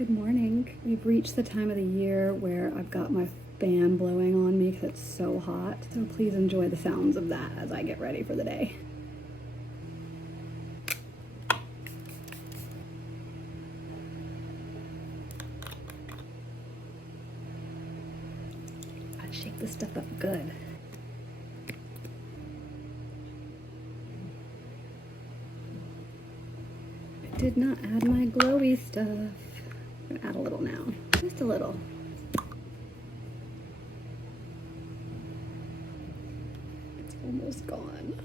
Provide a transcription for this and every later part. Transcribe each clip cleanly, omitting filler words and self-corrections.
Good morning. We've reached the time of the year where I've got my fan blowing on me because it's so hot. So please enjoy the sounds of that as I get ready for the day. Gotta shake this stuff up good. I did not add my glowy stuff. I'm gonna add a little now, just a little. It's almost gone.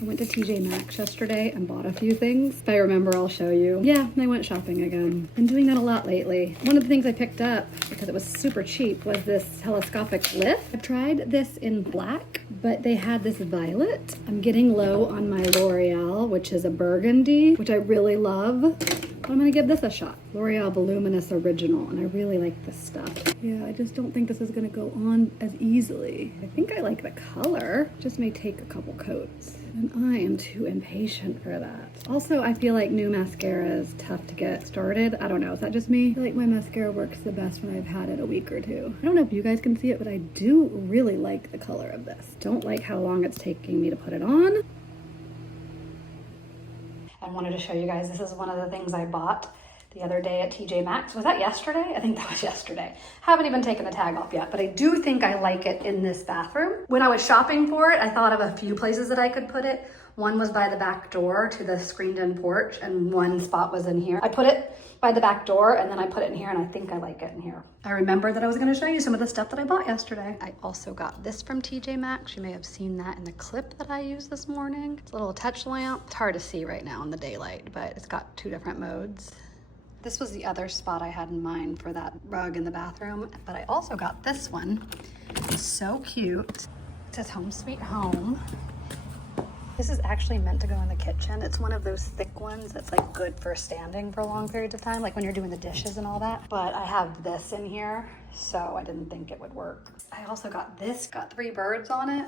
I went to TJ Maxx yesterday and bought a few things. If I remember, I'll show you. Yeah, I went shopping again. I'm doing that a lot lately. One of the things I picked up, because it was super cheap, was this telescopic lift. I've tried this in black, but they had this violet. I'm getting low on my L'Oreal, which is a burgundy, which I really love. But I'm gonna give this a shot. L'Oreal Voluminous Original, and I really like this stuff. Yeah, I just don't think this is gonna go on as easily. I think I like the color, just may take a couple coats. And I am too impatient for that. Also, I feel like new mascara is tough to get started. I don't know, is that just me? I feel like my mascara works the best when I've had it a week or two. I don't know if you guys can see it, but I do really like the color of this. Don't like how long it's taking me to put it on. I wanted to show you guys, this is one of the things I bought the other day at TJ Maxx. Was that yesterday? I think that was yesterday. Haven't even taken the tag off yet, but I do think I like it in this bathroom. When I was shopping for it, I thought of a few places that I could put it. One was by the back door to the screened-in porch, and one spot was in here. I put it by the back door, and then I put it in here, and I think I like it in here. I remember that I was gonna show you some of the stuff that I bought yesterday. I also got this from TJ Maxx. You may have seen that in the clip that I used this morning. It's a little touch lamp. It's hard to see right now in the daylight, but it's got two different modes. This was the other spot I had in mind for that rug in the bathroom, but I also got this one. It's so cute. It says Home Sweet Home. This is actually meant to go in the kitchen. It's one of those thick ones that's like good for standing for long periods of time, like when you're doing the dishes and all that. But I have this in here, so I didn't think it would work. I also got this, got 3 birds on it.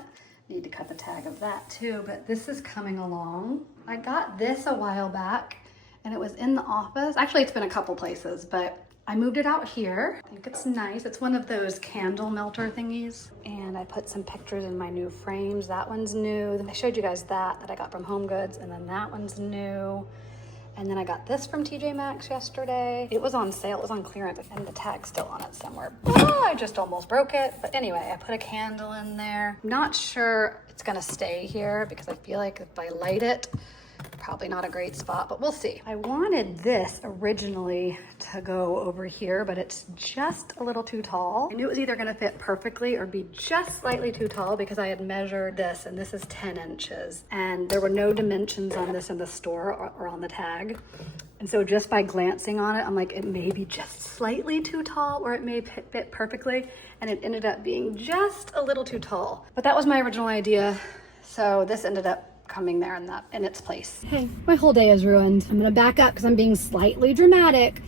Need to cut the tag of that too, but this is coming along. I got this a while back, and it was in the office. Actually, it's been a couple places, but I moved it out here. I think it's nice. It's one of those candle melter thingies. And I put some pictures in my new frames. That one's new. I showed you guys that I got from Home Goods, and then that one's new. And then I got this from TJ Maxx yesterday. It was on sale, it was on clearance, and the tag's still on it somewhere. Oh, I just almost broke it. But anyway, I put a candle in there. I'm not sure it's gonna stay here because I feel like if I light it, probably not a great spot, but we'll see. I wanted this originally to go over here, but it's just a little too tall. I knew it was either gonna fit perfectly or be just slightly too tall because I had measured this, and this is 10 inches. And there were no dimensions on this in the store or on the tag. And so just by glancing on it, I'm like, it may be just slightly too tall or it may fit perfectly. And it ended up being just a little too tall. But that was my original idea. So this ended up coming there in its place. Hey, my whole day is ruined. I'm gonna back up because I'm being slightly dramatic,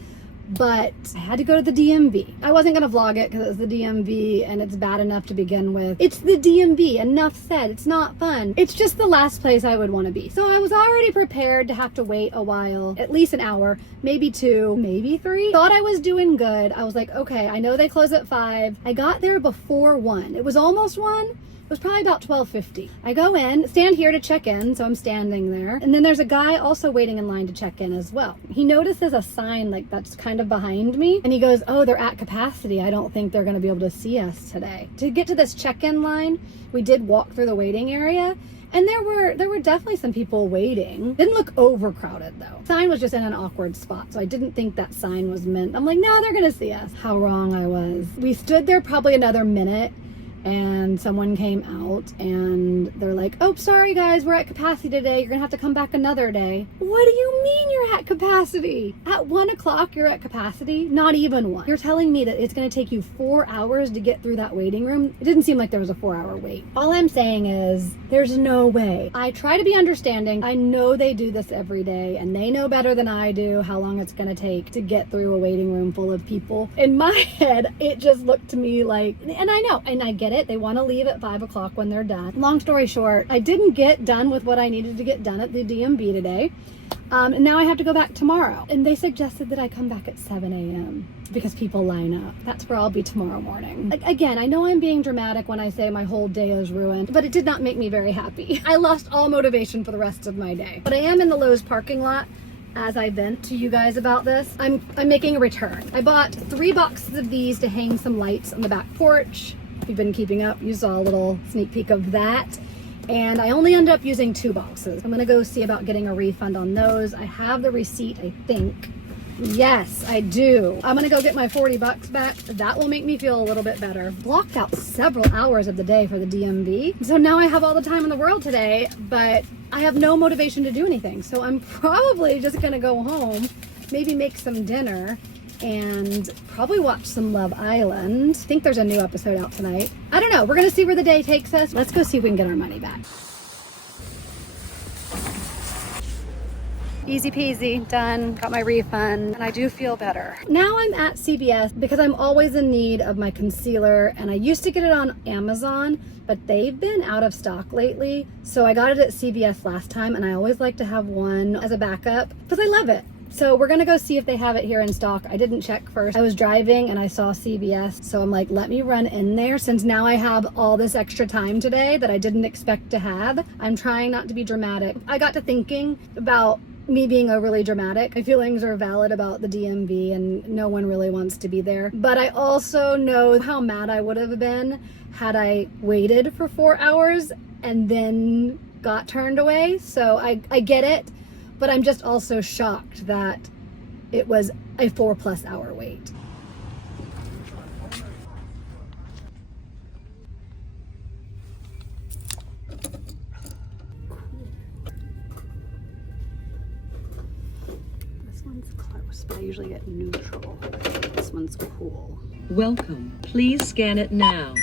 but I had to go to the DMV. I wasn't gonna vlog it because it's the DMV and it's bad enough to begin with. It's the DMV, enough said. It's not fun. It's just the last place I would want to be. So I was already prepared to have to wait a while, at least an hour, maybe 2, maybe 3. Thought I was doing good. I was like, okay, I know they close at 5. I got there before 1. It was almost 1. It was probably about 12:50. I go in, stand here to check in, so I'm standing there. And then there's a guy also waiting in line to check in as well. He notices a sign like that's kind of behind me, and he goes, oh, they're at capacity. I don't think they're gonna be able to see us today. To get to this check-in line, we did walk through the waiting area, and there were definitely some people waiting. Didn't look overcrowded though. Sign was just in an awkward spot, so I didn't think that sign was meant. I'm like, no, they're gonna see us. How wrong I was. We stood there probably another minute, and someone came out and they're like, oh, sorry guys, we're at capacity today. You're gonna have to come back another day. What do you mean you're at capacity? At 1 o'clock you're at capacity? Not even 1. You're telling me that it's gonna take you 4 hours to get through that waiting room? It didn't seem like there was a 4-hour wait. All I'm saying is there's no way. I try to be understanding. I know they do this every day and they know better than I do how long it's gonna take to get through a waiting room full of people. In my head, it just looked to me like, and I know, and I get it. They want to leave at 5 o'clock when they're done. Long story short, I didn't get done with what I needed to get done at the DMV today. And now I have to go back tomorrow. And they suggested that I come back at 7 a.m. because people line up. That's where I'll be tomorrow morning. Again, I know I'm being dramatic when I say my whole day is ruined, but it did not make me very happy. I lost all motivation for the rest of my day. But I am in the Lowe's parking lot as I vent to you guys about this. I'm making a return. I bought 3 boxes of these to hang some lights on the back porch. If you've been keeping up, you saw a little sneak peek of that. And I only ended up using 2 boxes. I'm gonna go see about getting a refund on those. I have the receipt, I think. Yes, I do. I'm gonna go get my 40 bucks back. That will make me feel a little bit better. Blocked out several hours of the day for the DMV. So now I have all the time in the world today, but I have no motivation to do anything. So I'm probably just gonna go home, maybe make some dinner, and probably watch some Love Island. I think there's a new episode out tonight. I don't know. We're gonna see where the day takes us. Let's go see if we can get our money back. Easy peasy, done, got my refund, and I do feel better. Now I'm at CVS because I'm always in need of my concealer, and I used to get it on Amazon, but they've been out of stock lately. So I got it at CVS last time, and I always like to have one as a backup because I love it. So we're gonna go see if they have it here in stock. I didn't check first. I was driving and I saw CVS. So I'm like, let me run in there since now I have all this extra time today that I didn't expect to have. I'm trying not to be dramatic. I got to thinking about me being overly dramatic. My feelings are valid about the DMV and no one really wants to be there. But I also know how mad I would have been had I waited for 4 hours and then got turned away. So I get it. But I'm just also shocked that it was a 4+ hour wait. This one's close, but I usually get neutral. This one's cool. Welcome. Please scan it now.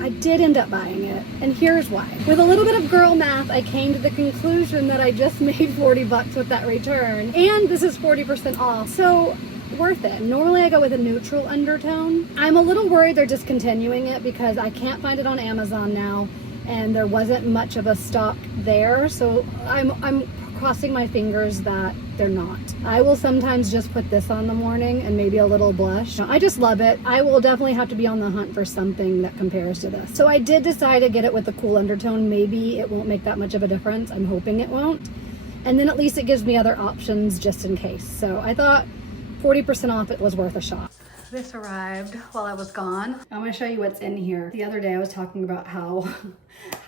I did end up buying it, and here's why. With a little bit of girl math, I came to the conclusion that I just made 40 bucks with that return, and this is 40% off, so worth it. Normally I go with a neutral undertone. I'm a little worried they're discontinuing it because I can't find it on Amazon now, and there wasn't much of a stock there, so I'm crossing my fingers that they're not. I will sometimes just put this on in the morning and maybe a little blush. I just love it. I will definitely have to be on the hunt for something that compares to this. So I did decide to get it with the cool undertone. Maybe it won't make that much of a difference. I'm hoping it won't. And then at least it gives me other options just in case. So I thought 40% off, it was worth a shot. This arrived while I was gone. I'm gonna show you what's in here. The other day I was talking about how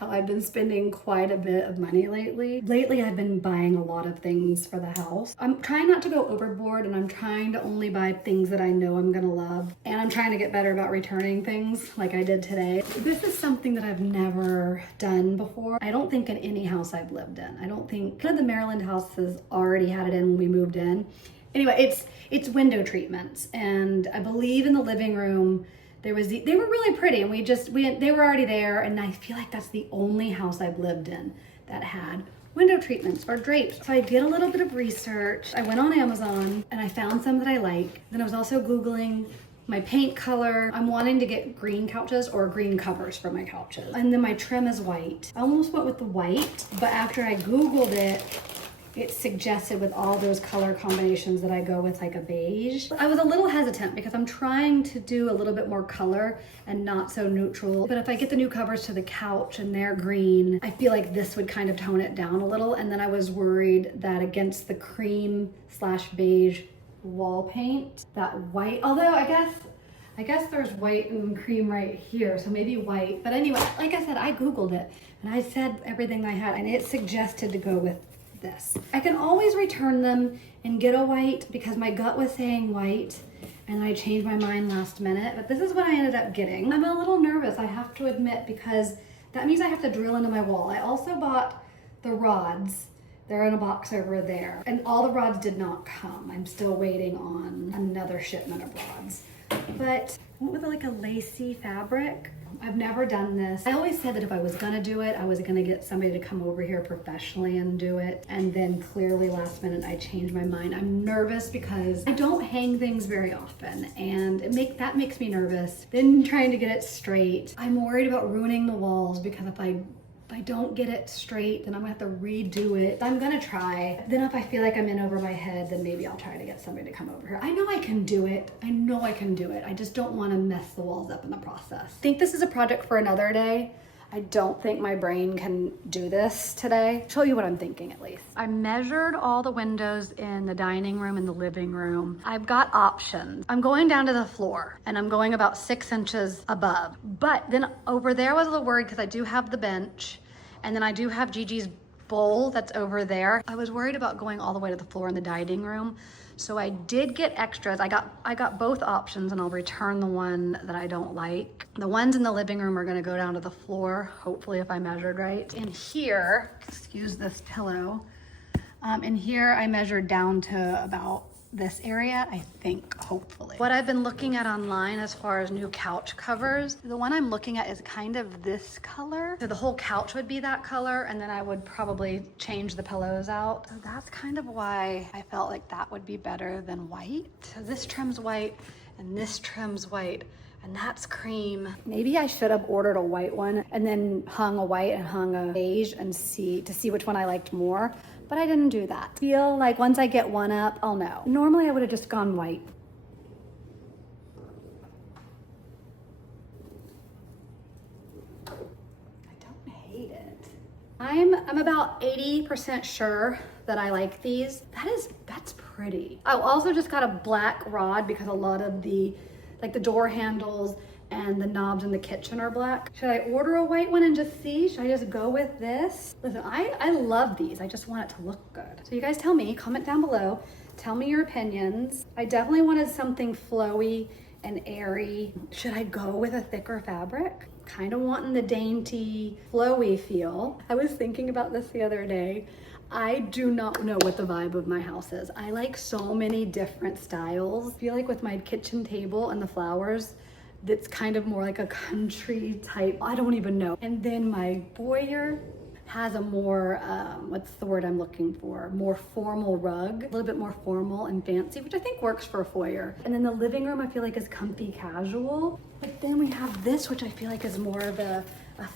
I've been spending quite a bit of money lately. Lately I've been buying a lot of things for the house. I'm trying not to go overboard, and I'm trying to only buy things that I know I'm gonna love. And I'm trying to get better about returning things like I did today. This is something that I've never done before. I don't think in any house I've lived in. I don't think, one of the Maryland houses already had it in when we moved in. Anyway, it's window treatments, and I believe in the living room they were really pretty, and they were already there, and I feel like that's the only house I've lived in that had window treatments or drapes. So I did a little bit of research. I went on Amazon and I found some that I like. Then I was also Googling my paint color. I'm wanting to get green couches or green covers for my couches. And then my trim is white. I almost went with the white, but after I Googled it, it suggested with all those color combinations that I go with like a beige. I was a little hesitant because I'm trying to do a little bit more color and not so neutral. But if I get the new covers to the couch and they're green, I feel like this would kind of tone it down a little. And then I was worried that against the cream/beige wall paint, that white, although I guess there's white and cream right here, so maybe white. But anyway, like I said, I Googled it and I said everything I had, and it suggested to go with this. I can always return them and get a white because my gut was saying white and I changed my mind last minute, but this is what I ended up getting. I'm a little nervous, I have to admit, because that means I have to drill into my wall. I also bought the rods. They're in a box over there, and all the rods did not come. I'm still waiting on another shipment of rods. But I went with like a lacy fabric. I've never done this. I always said that if I was gonna do it, I was gonna get somebody to come over here professionally and do it. And then clearly last minute I changed my mind. I'm nervous because I don't hang things very often, and that makes me nervous. Then trying to get it straight. I'm worried about ruining the walls because if I don't get it straight, then I'm gonna have to redo it. I'm gonna try. Then if I feel like I'm in over my head, then maybe I'll try to get somebody to come over here. I know I can do it. I know I can do it. I just don't wanna mess the walls up in the process. I think this is a project for another day. I don't think my brain can do this today. I'll show you what I'm thinking at least. I measured all the windows in the dining room and the living room. I've got options. I'm going down to the floor and I'm going about 6 inches above. But then over there I was a little worried because I do have the bench and then I do have Gigi's bowl that's over there. I was worried about going all the way to the floor in the dining room. So I did get extras. I got both options and I'll return the one that I don't like. The ones in the living room are gonna go down to the floor, hopefully if I measured right. In here, excuse this pillow, in here I measured down to about this area, I think, hopefully. What I've been looking at online as far as new couch covers, the one I'm looking at is kind of this color. So the whole couch would be that color, and then I would probably change the pillows out. So that's kind of why I felt like that would be better than white. So this trim's white, and this trim's white, and that's cream. Maybe I should have ordered a white one and then hung a white and hung a beige and to see which one I liked more. But I didn't do that. Feel like once I get one up, I'll know. Normally I would have just gone white. I don't hate it. I'm about 80% sure that I like these. That's pretty. I also just got a black rod because a lot of the door handles and the knobs in the kitchen are black. Should I order a white one and just see? Should I just go with this? Listen, I love these. I just want it to look good. So you guys tell me, comment down below. Tell me your opinions. I definitely wanted something flowy and airy. Should I go with a thicker fabric? Kind of wanting the dainty, flowy feel. I was thinking about this the other day. I do not know what the vibe of my house is. I like so many different styles. I feel like with my kitchen table and the flowers, that's kind of more like a country type, I don't even know. And then my foyer has a more, what's the word I'm looking for? More formal rug, a little bit more formal and fancy, which I think works for a foyer. And then the living room I feel like is comfy casual. But then we have this, which I feel like is more of a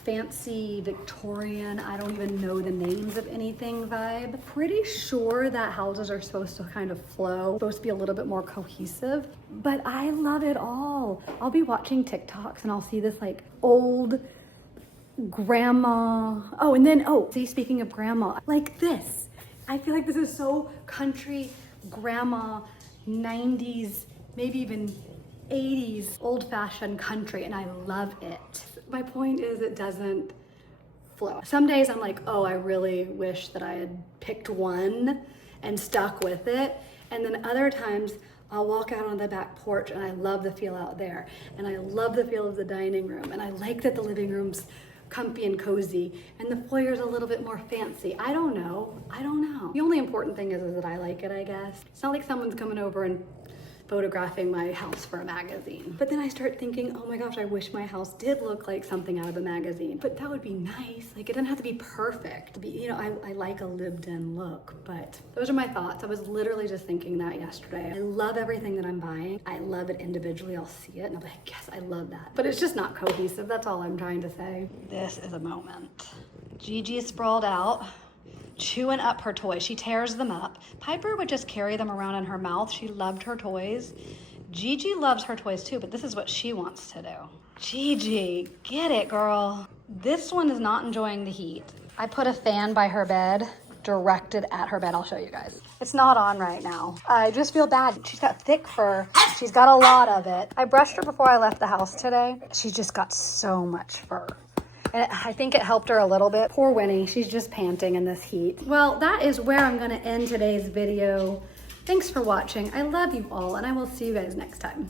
fancy Victorian, I don't even know the names of anything vibe. Pretty sure that houses are supposed to kind of flow, supposed to be a little bit more cohesive, but I love it all. I'll be watching TikToks and I'll see this like old grandma. Oh, and then, see, speaking of grandma, like this. I feel like this is so country, grandma, 90s, maybe even 80s, old-fashioned country, and I love it. My point is it doesn't flow. Some days I'm like, oh, I really wish that I had picked one and stuck with it. And then other times I'll walk out on the back porch and I love the feel out there. And I love the feel of the dining room. And I like that the living room's comfy and cozy and the foyer's a little bit more fancy. I don't know. The only important thing is that I like it, I guess. It's not like someone's coming over and photographing my house for a magazine. But then I start thinking, oh my gosh, I wish my house did look like something out of a magazine. But that would be nice. Like, it doesn't have to be perfect. I like a lived-in look, but those are my thoughts. I was literally just thinking that yesterday. I love everything that I'm buying. I love it individually. I'll see it and I'll be like, yes, I love that. But it's just not cohesive. That's all I'm trying to say. This is a moment. Gigi is sprawled out, chewing up her toys. She tears them up. Piper would just carry them around in her mouth. She loved her toys. Gigi loves her toys too, but this is what she wants to do. Gigi, get it, girl. This one is not enjoying the heat. I put a fan by her bed, directed at her bed. I'll show you guys. It's not on right now. I just feel bad. She's got thick fur. She's got a lot of it. I brushed her before I left the house today. She just got so much fur. And I think it helped her a little bit. Poor Winnie, she's just panting in this heat. Well, that is where I'm gonna end today's video. Thanks for watching. I love you all, and I will see you guys next time.